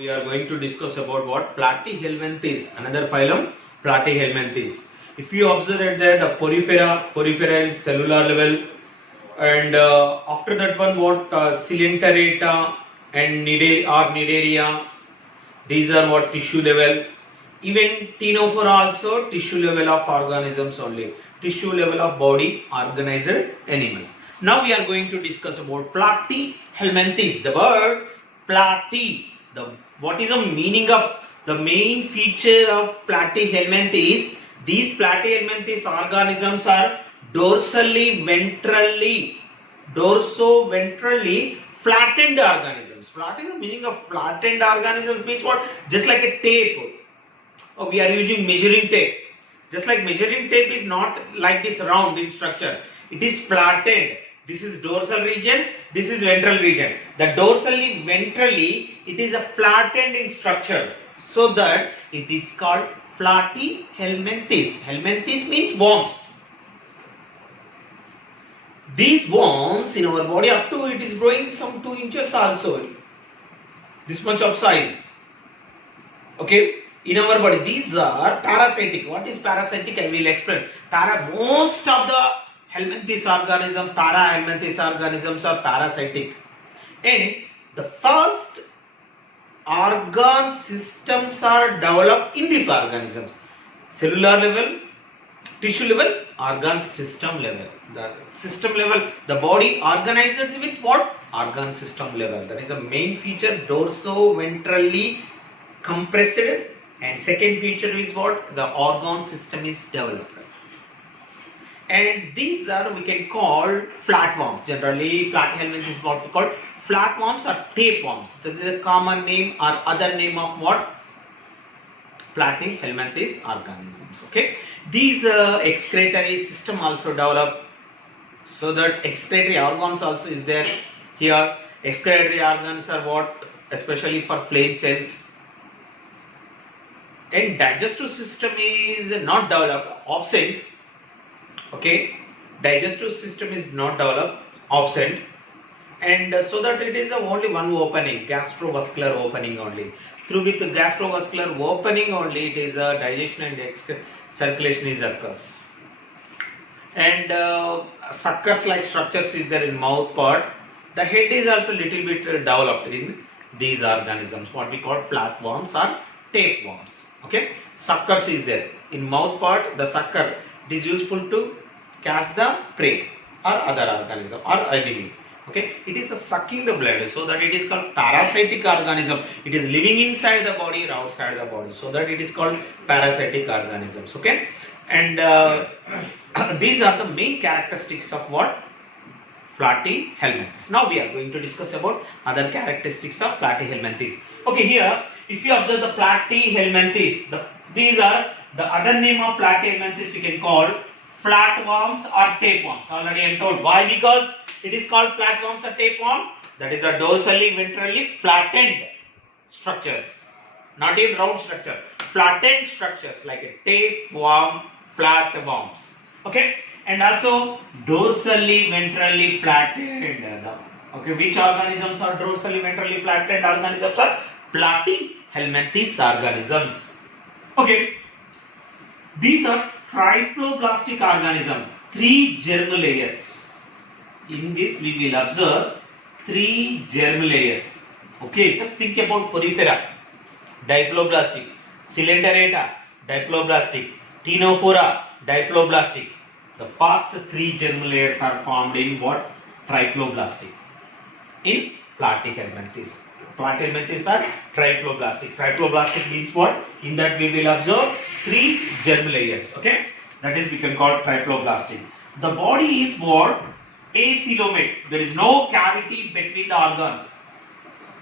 We are going to discuss about what Platyhelminthes, another phylum, Platyhelminthes. If you observe that the porifera is cellular level, and after that one what Coelenterata and Cnidaria, these are what tissue level. Even Ctenophora also tissue level of organisms only, tissue level of body organized animals. Now we are going to discuss about Platyhelminthes. The word platy, what is the meaning of the main feature of Platyhelminthes? These Platyhelminthes organisms are dorso-ventrally flattened organisms. Flat is the meaning of flattened organisms means what? Just like a tape. We are using measuring tape. Just like measuring tape is not like this round in structure. It is flattened. This is dorsal region, this is ventral region. The dorsally ventrally it is a flattened in structure, so that it is called Platyhelminthes. Helminthes means worms. These worms in our body up to it is growing some 2 inches also. This much of size. Okay. In our body, these are parasitic. What is parasitic? I will explain. Most of the Helminthes organisms, Parahelminthes organisms are parasitic. And the first organ systems are developed in these organisms. Cellular level, tissue level, organ system level. The system level, the body organized with what? Organ system level. That is the main feature, dorso-ventrally compressed. And second feature is what? The organ system is developed. And these are we can call flatworms. Generally, Platyhelminthes is what we call flatworms or tapeworms. This is a common name or other name of what? Platyhelminthes organisms. Okay. These excretory system also develop, so that excretory organs also is there. Here, excretory organs are what? Especially for flame cells. And digestive system is not developed, absent. Okay, digestive system is not developed, absent, and so that it is only one opening, gastrovascular opening only. Through with the gastrovascular opening only, it is a digestion and circulation is occurs. And suckers like structures is there in mouth part. The head is also little bit developed in these organisms. What we call flatworms or tapeworms. Okay, suckers is there in mouth part. The sucker, it is useful to catch the prey or other organism or enemy. Okay, it is sucking the blood, so that it is called parasitic organism. It is living inside the body or outside the body, so that it is called parasitic organisms. Okay, and these are the main characteristics of what? Platyhelminthes. Now we are going to discuss about other characteristics of Platyhelminthes. Okay, here if you observe the Platyhelminthes, these are the other name of Platyhelminthes we can call flatworms or tapeworms. Already I am told why, because it is called flatworms or tapeworm. That is a dorsally ventrally flattened structures, not in round structure. Flattened structures like a tapeworm, flatworms. Okay, and also dorsally ventrally flattened. Okay, which organisms are dorsally ventrally flattened organisms? Are Platyhelminthes organisms. Okay, these are triploblastic organism, 3 germ layers. In this we will observe 3 germ layers. Okay, just think about porifera, diploblastic, Coelenterata, diploblastic, Ctenophora, diploblastic. The first 3 germ layers are formed in what? Triploblastic. In Platyhelminthes. Platyhelminthes are triploblastic. Triploblastic means what? In that we will observe 3 germ layers. Okay, that is we can call triploblastic. The body is what? Acoelomate. There is no cavity between the organs,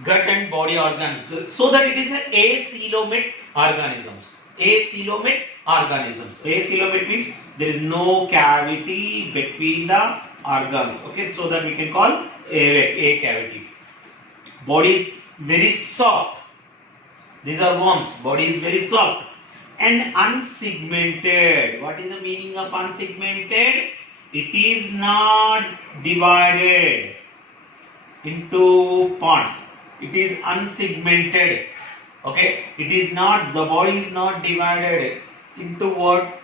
gut and body organ, so that it is an acoelomate organisms. Acoelomate organisms. Acoelomate means there is no cavity between the organs. Okay, so that we can call a cavity. Body is very soft. These are worms. Body is very soft and unsegmented. What is the meaning of unsegmented? It is not divided into parts. It is unsegmented. Okay, it is not, the body is not divided into what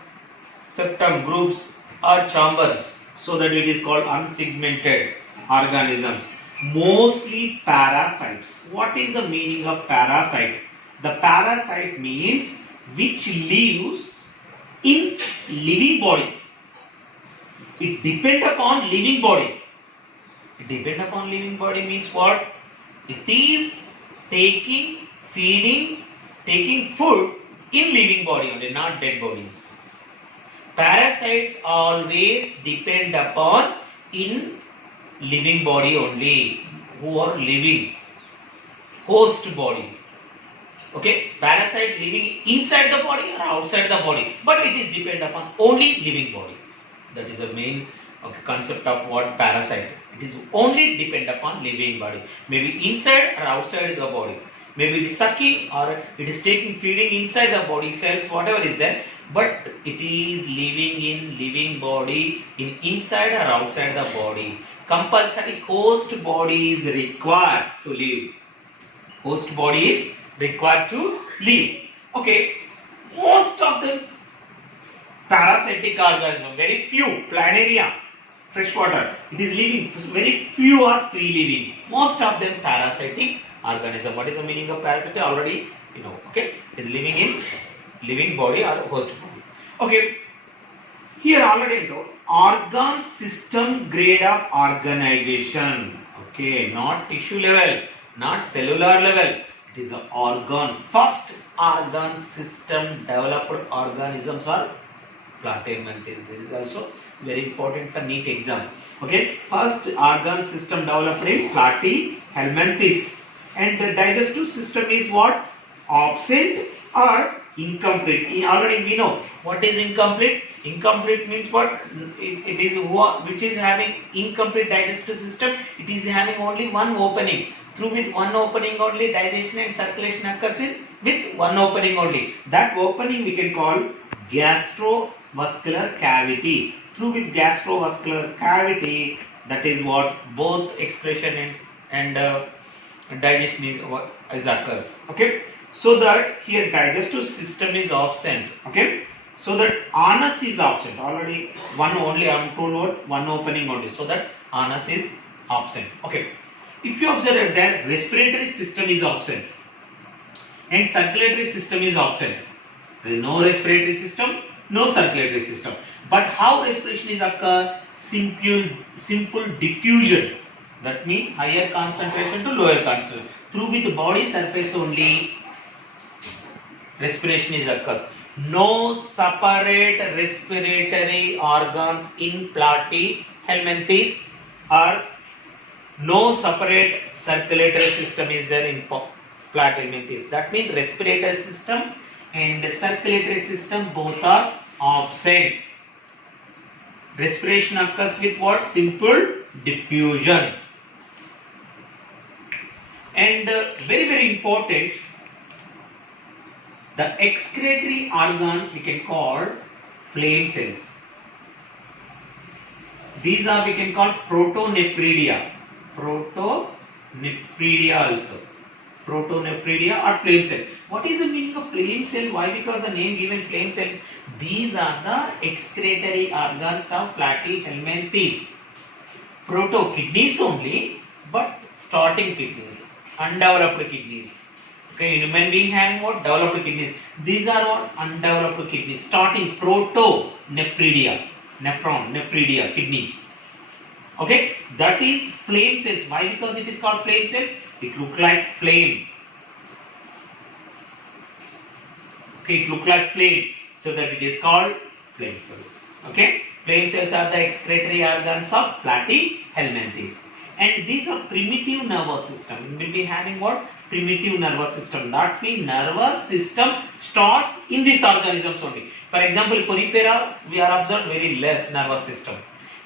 septum groups or chambers, so that it is called unsegmented organisms, mostly parasites. What is the meaning of parasite? The parasite means which lives in living body. It depends upon living body. It depends upon living body means what? It is taking, feeding, taking food in living body only, not dead bodies. Parasites always depend upon in living body only, who are living, host body. Okay, parasite living inside the body or outside the body, but it is depend upon only living body. That is the main concept of what parasite. It is only depend upon living body, maybe inside or outside the body. Maybe it is sucking or it is taking feeding inside the body cells, whatever is there, but it is living in living body in inside or outside the body. Compulsory host body is required to live. Host body is required to live. Okay, most of the parasitic organisms, very few, planaria, freshwater, it is living, very few are free living. Most of them parasitic organism. What is the meaning of parasitic? Already you know. Okay, it is living in living body or host body. Okay, here already know organ system grade of organization. Okay, not tissue level, not cellular level. It is an organ. First organ system developed organisms are platyhelminthes. This is also very important for NEET exam. Okay, first organ system developed in platyhelminthes. And the digestive system is what? Absent or incomplete. Already we know what is incomplete. Incomplete means what? It is which is having incomplete digestive system. It is having only one opening. Through with one opening only digestion and circulation occurs with one opening only. That opening we can call gastrovascular cavity. Through with gastrovascular cavity, that is what both excretion and digestion is occurs. Okay, so that here digestive system is absent. Okay, so that anus is absent. Already one only, I am told what, one opening only, so that anus is absent. Okay, if you observe that respiratory system is absent and circulatory system is absent, there is no respiratory system, no circulatory system. But how respiration is occur? Simple diffusion. That means higher concentration to lower concentration. Through with body surface only respiration is occurs. No separate respiratory organs in platyhelminthes, or no separate circulatory system is there in platyhelminthes. That means respiratory system and circulatory system both are absent. Respiration occurs with what? Simple diffusion. And very important, the excretory organs we can call flame cells. These are we can call protonephridia. Protonephridia also. Protonephridia or flame cell. What is the meaning of flame cell? Why? Because the name given flame cells. These are the excretory organs of platyhelminthes. Proto kidneys only, but starting kidneys, undeveloped kidneys. Okay, human being having what? Developed kidneys. These are what? Undeveloped kidneys. Starting protonephridia, nephridia, kidneys. Okay, that is flame cells. Why? Because it is called flame cells. It look like flame. Okay, it look like flame, so that it is called flame cells. Okay, flame cells are the excretory organs of platyhelminthes, and these are primitive nervous system. We will be having what? Primitive nervous system. That means nervous system starts in these organisms only. For example, Porifera, we are observed very less nervous system.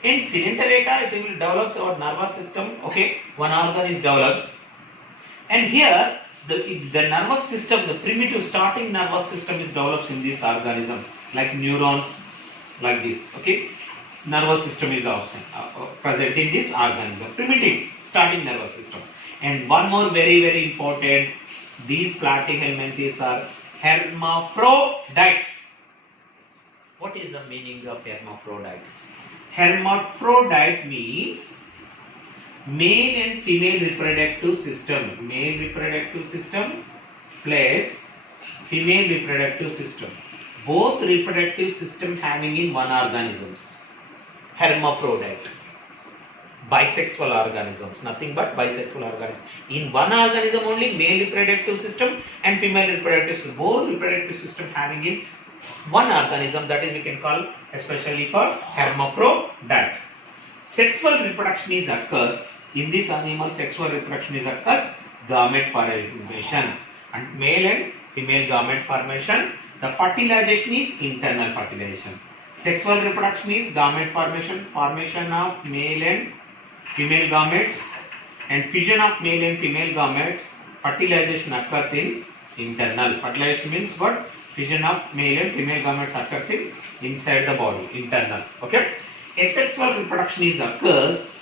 In Sedentarata, it will develop our nervous system. Okay, one organ is develops. And here, the nervous system, the primitive starting nervous system is developed in this organism, like neurons, like this. Okay, nervous system is absent, present in this organism, primitive starting nervous system. And one more very important, These platyhelminthes are hermaphrodite. What is the meaning of hermaphrodite? Hermaphrodite means male and female reproductive system. Male reproductive system plus female reproductive system. Both reproductive system having in one organisms. Hermaphrodite. Bisexual organisms, nothing but bisexual organisms. In one organism only male reproductive system and female reproductive system, both reproductive system having in one organism, that is we can call especially for hermaphrodite. Sexual reproduction is occurs in this animal. Sexual reproduction is occurs gamete formation and male and female gamete formation. The fertilization is internal fertilization. Sexual reproduction is gamete formation, formation of male and female gametes, and fission of male and female gametes. Fertilization occurs in internal. Fertilization means what? Fission of male and female gametes occurs in inside the body, internal. Okay. Asexual reproduction is occurs.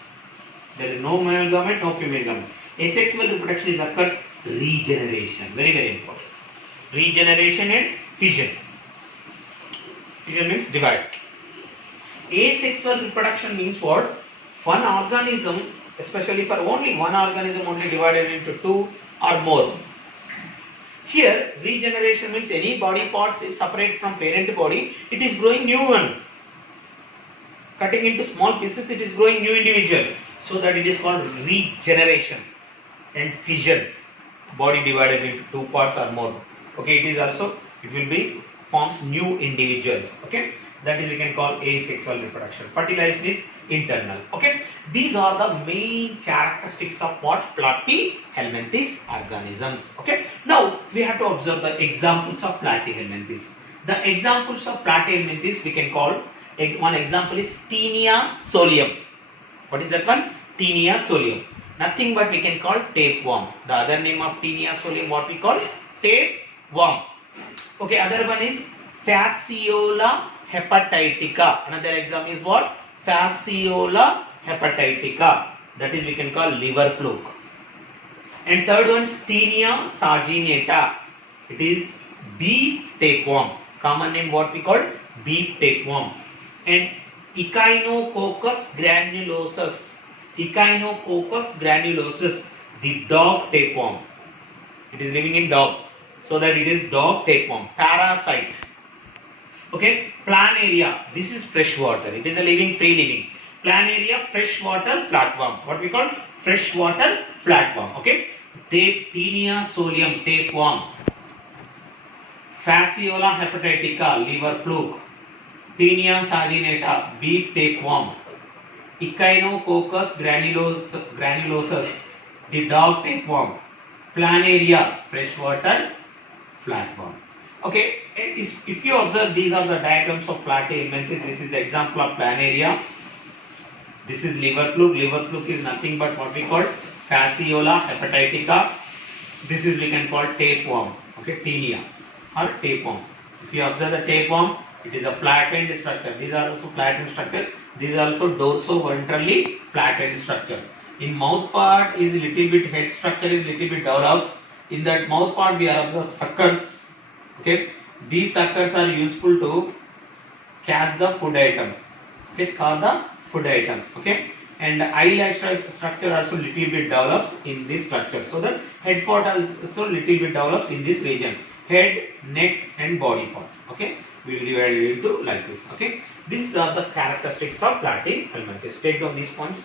There is no male gamete, no female gamete. Asexual reproduction is occurs regeneration. Very very important. Regeneration and fission. Fission means divide. Asexual reproduction means what? One organism, especially for only one organism, only divided into two or more. Here, regeneration means any body parts is separate from parent body, it is growing new one. Cutting into small pieces, it is growing new individual. So that it is called regeneration. And fission, body divided into two parts or more. Okay, it will be forms new individuals. Okay, that is we can call asexual reproduction. Fertilization is internal. Okay, these are the main characteristics of what? Platyhelminthes organisms. Okay, now we have to observe the examples of platyhelminthes. The examples of platyhelminthes we can call, one example is Taenia solium. What is that one? Taenia solium. Nothing but we can call tapeworm. The other name of Taenia solium, what we call? Tapeworm. Okay, other one is Fasciola hepatitica. Another example is what? Fasciola hepatitica. That is we can call liver fluke. And third one is Taenia saginata. It is beef tapeworm. Common name what we call? Beef tapeworm. And Echinococcus granulosus. Echinococcus granulosus, the dog tapeworm. It is living in dog. So that it is dog tapeworm. Parasite. Okay, planaria. This is freshwater. It is a living, free living. Planaria, freshwater flatworm. What we call? Freshwater flatworm. Okay. Taenia solium, tapeworm. Fasciola hepatitica, liver fluke. Taenia saginata, beef tapeworm. Echinococcus granulosus, the dog tapeworm. Planaria, freshwater flatworm. Okay, if you observe, these are the diagrams of platyhelminthes. This is the example of planaria. This is liver fluke. Liver fluke is nothing but what we call Fasciola hepatitica. This is we can call tapeworm. Okay, Taenia or tapeworm. If you observe the tapeworm, it is a flattened structure. These are also flattened structure. These are also dorso-ventrally flattened structures. In mouth part is little bit, head structure is little bit developed. In that mouth part we are observe suckers. Okay, these suckers are useful to catch the food item. Okay, catch the food item. Okay, and eyelash structure also little bit develops in this structure. So the head part also little bit develops in this region. Head, neck, and body part. Okay, we will divide it into like this. Okay, these are the characteristics of platyhelminthes. Take down these points.